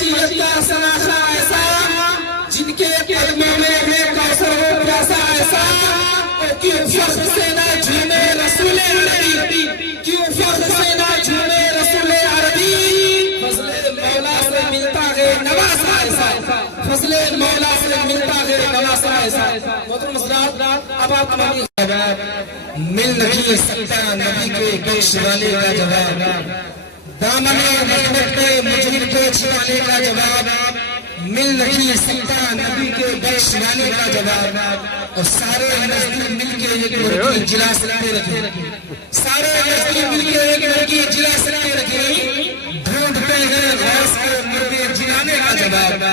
مشیت کا سناخا ایسا جن کے قدموں میں ہے کوثر و پیاسا ایسا کیوں فخر سے نہ جھومے رسول عربی کیوں فخر سے نہ جھومے رسول عربی فضل مولا سے ملتا ہے نوازا ایسا فضل مولا سے ملتا ہے نوازا ایسا محترم حضرات اب آپ تمامی مل نہیں سکتا نبی کے بخش والے کا جواب دامن رحمت پہ مجرم کو چھپانے کا جواب مل نہیں سکتا نبی کے بخش والے کا جواب اور سارے نزدیک مل کے ایک لڑکی جلا سکتے رکھے سارے نزدیک مل کے ایک لڑکی جلا سکتے رکھے ڈھونڈتے گئے غوث کے مردے جلانے کا جواب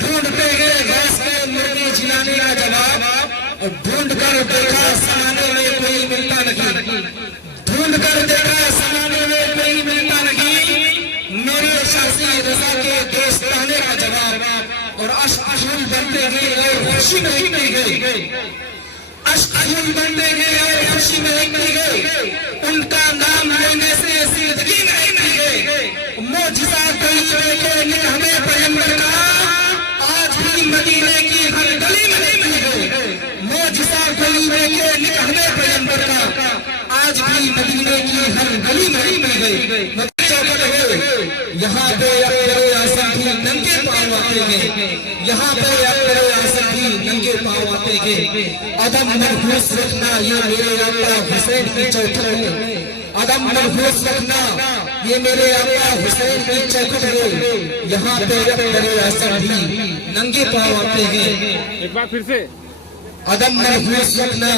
ڈھونڈتے گئے غوث کے مردے جلانے کا جواب اور ڈھونڈ کر دیکھا سمانے میں کوئی ملتا نہیں ڈھونڈ کر دیکھا سمانے میں کوئی ملتا نہیں میرے شاسی رضا کے دوستانے کا جواب اور عشق خون بنتے گئے اور خوشی مہکتی گئی عشق خون بنتے گئے اور خوشی مہکتی گئی ان کا نام لینے سے زندگی مہکتی گئی معجزہ کوئی دیکھے نگاہ میں پیغمبر کا آج بھی مدینے کی ہر گلی میں مہکتی گئی معجزہ کوئی دیکھے نگاہ میں پیغمبر کا آج بھی مدینے کی ہر گلی میں مہکتی گئی یہاں پہ اکبر اعظم بھی ننگے پاؤں آتے گئے یہاں پہ اکبر اعظم بھی ننگے پاؤں آتے گئے عدم محفوظ رکھنا یہ میرے آقا حسین کی چوکھٹ ہے عدم محفوظ رکھنا یہ میرے آقا حسین کی چوکھٹ ہے یہاں پہ اکبر اعظم بھی ننگے پاؤں آتے گئے ایک بار پھر سے عدم محفوظ رکھنا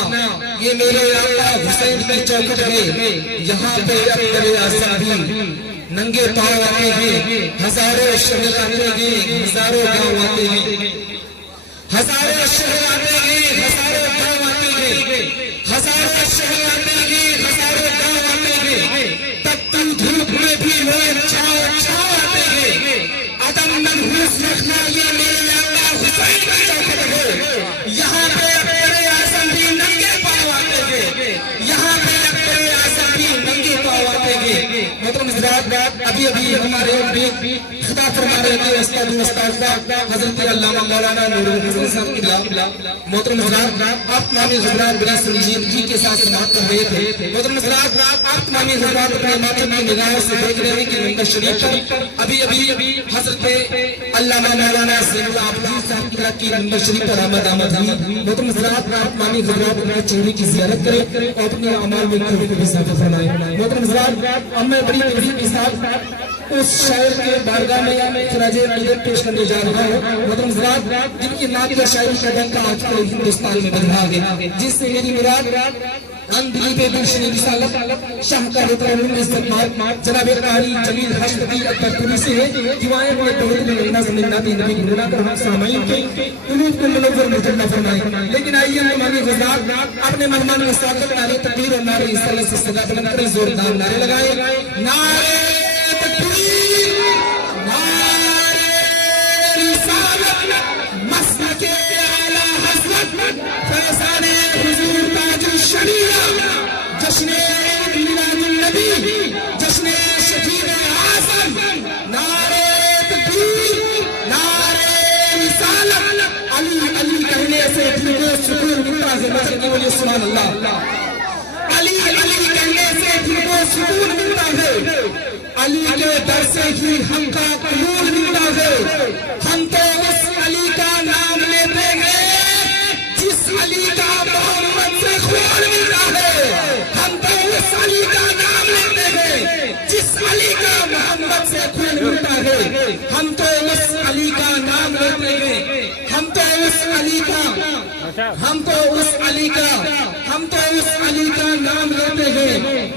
یہ میرے آقا حسین کی چوکھٹ ہے یہاں پہ اکبر اعظم بھی ننگے پاؤں آتے ہیں ہزاروں شہر آتے ہیں ہزاروں گاؤں آتے ہیں ہزاروں شہر آتے ہیں ہزاروں گاؤں آتے ہیں ہزاروں شہر آتے ہیں ہزاروں گاؤں آتے ہیں تب تم دھوپ میں بھی لوگ چھاؤ چھاؤ آتے ہیں عدم محفوظ رکھنا یہ میرے آقا حسین کی چوکھٹ ہے یہاں پہ اکبر اعظم بھی ننگے پاؤں آتے ہیں یہاں پہ اکبر اعظم بھی ننگے پاؤں آتے ہیں محترم حضرات ابھی ہمارے خطاب فرما رہے تھے استاد حضرت علامہ مولانا نور الحسن صاحب قبلہ محترم حضرات آپ تمامی حضرات بلا سنجیدگی کے ساتھ سماعت کر رہے تھے محترم حضرات آپ تمامی حضرات اپنے ماتم کی نگاہوں سے دیکھ رہے ہیں کہ منبر شریف پر ابھی حضرت علامہ مولانا زین العابدین صاحب کی منبر شریف پر آمد ہوئی محترم حضرات آپ تمامی حضرات اپنے چہرے کی زیارت کریں اور اپنے اعمال میں اضافہ فرمائیں محترم حضرات اب میں بڑی تقریب کے ساتھ اس شاعر کے بارگاہ میں خراج عقیدت پیش کرنے جا رہا ہوں محترم حضرات جن کی نعت و شاعری کا ڈنکا آج کل ہندوستان میں بج رہا ہے جس سے میری مراد اندلی پہ دلشنی رسالت شاہ کا رترہم استقبال جناب قاری جلیل حشمتی اکبر پوری سے ہے دیوائیں ہوئے دولت میں نظم نعت نبی کی منا کر ہم سامعین کے قلوب کو منور مجلہ فرمائیں لیکن آئیے ہماری حضرات اپنے مہمان مساقت نعرے تکبیر اور نعرے رسالت سے صدا بلند کریں زوردار نعرے لگائیں نعرے تکبیر نعرے رسالت مسلک اعلی حضرت فیضان حضور تاج الشریعہ جشن میلاد النبی جشن شفیع اعظم نعرے تکبیر نعرے رسالت علی علی کہنے سے دل کو سکون ملتا ہے مدد کی وجہ سبحان اللہ علی علی کہنے سے دل کو سکون ملتا ہے علی کے در سے ہی ہم کا قبول ملتا ہے ہم تو اس علی کا نام لیتے ہیں جس علی کا محمد سے خون ملتا ہے ہم تو اس علی کا نام لیتے ہیں جس علی کا محمد سے خون ملتا ہے ہم تو اس علی کا نام لیتے ہیں ہم تو اس علی کا ہم تو اس علی کا نام لیتے ہیں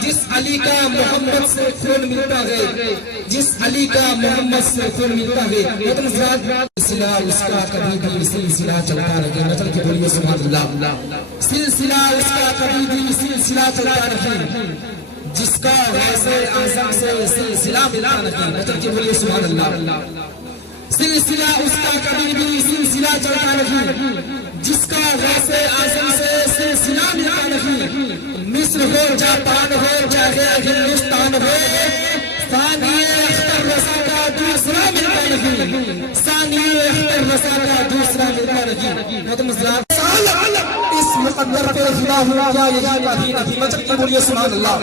جس علی کا محمد سے خون ملتا ہے جس علی کا محمد سے خون ملتا ہے سلسلہ اس کا کبھی بھی سلسلہ چلتا رہے نچل کے بولیے سبحان اللہ سلسلہ اس کا کبھی بھی سلسلہ چلتا رہے جس کا غوث اعظم سے سلسلہ ملا رہے نچل کے بولیے سبحان اللہ سلسلہ اس کا کبھی بھی سلسلہ چلتا رہے جس کا غوث اعظم سے سلسلہ ملا رہے مصر ہو جاپان ہو چاہے ہندوستان ہو ثانی اختر رضا کا رضا کا دوسرا ملتا نہیں. محترم حضرات اس مقدر پر فدا ہوں کیا یہی کافی نہیں. مچل کے بولیے سبحان اللہ.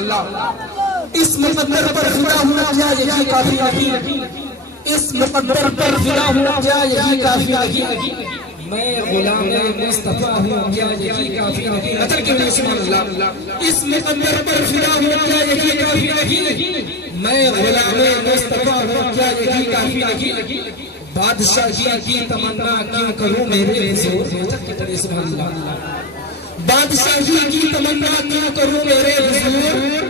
اس مقدر پر فدا ہوں کیا یہی کافی نہیں. اس مقدر پر فدا ہوں کیا یہی کافی نہیں. میں غلام مصطفیٰ ہوں کیا یہی کافی نہیں. مچل کے بولیے سبحان اللہ. اس مقدر پر فدا ہوں کیا یہی کافی نہیں. میں غلام مصطفیٰ ہوں کیا یہی کافی نہیں. بادشاہی کی تمنا کیوں کروں میرے حضور. بادشاہی کی تمنا کیوں کروں میرے حضور.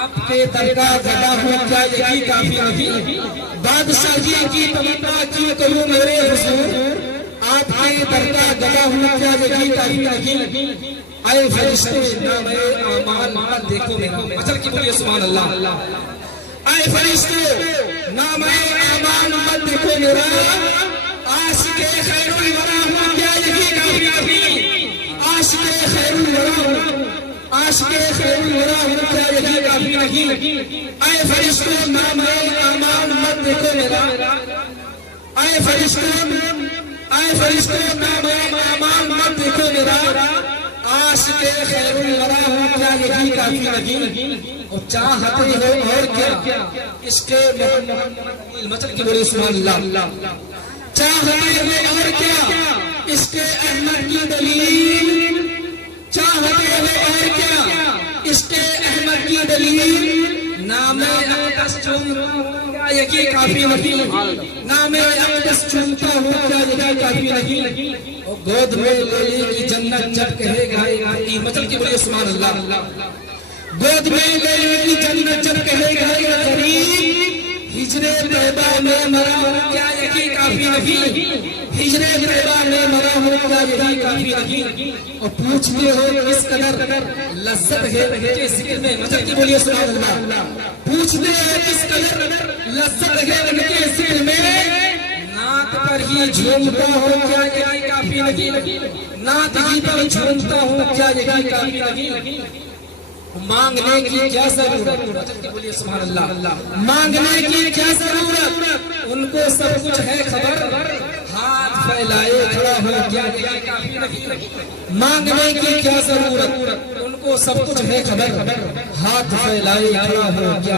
آپ کے درگاہ گدا ہوں کیا یہی کافی نہیں. بادشاہی کی تمنا کیوں کروں میرے حضور. آپ کے درگاہ گدا ہوں کیا یہی کافی نہیں. اے فرشتے نام اعمال مت دیکھو میرا. اچھا کی بولیے سبحان اللہ. اے فرشتے نام اعمال مت دیکھو میرا. عاشق خیر الورا ہوں کیا یہی کافی نہیں. عاشق خیر الورا ہوں. عاشق خیر الورا ہوں کیا یہی کافی نہیں. اے فرشتے نام اعمال مت دیکھو میرا. اے فرشتے نام اعمال مت دیکھو میرا. عاشق خیر الورا ہوں کیا یہی کافی نہیں. اور چاہتے ہو اور کیا عشق محمد. مچل کی بولی سبحان اللہ. چاہتے ہو اور کیا عشق احمد کی دلیل. چاہتے ہو اور کیا عشق احمد کی دلیل. نام اقدس چومتا ہوں کیا یہی کافی نہیں. نام اقدس چومتا ہوں کیا یہی کافی نہیں. اور گود میں لینے کی جنت جب کہے گا. مچل کی بولی سبحان اللہ. گود میں لینے کی جنت جب کہے گا غریب. ہجر طیبہ میں مرا ہوں کیا یہی کافی نہیں. ہجر طیبہ میں مرا ہوں کیا یہی کافی نہیں. اور پوچھتے ہو کس قدر لذت ہے ان کے ذکر میں. مطلب کی بولیے سبحان اللہ. پوچھتے ہو کس قدر لذت ہے ان کے ذکر میں. نعت پر ہی جھومتا ہوں کیا یہی کافی نہیں. نعت ہی پر جھومتا ہوں کیا یہی کافی نہیں. مانگنے کی کیا ضرورت. بولیے سبحان اللہ. مانگنے کی کیا ضرورت. ان کو سب کچھ ہے خبر. ہاتھ پھیلائے کھڑا ہو کیا یہی کافی نہیں. مانگنے کی کیا ضرورت. ان کو سب کچھ ہے خبر. ہاتھ پھیلائے کھڑا ہو کیا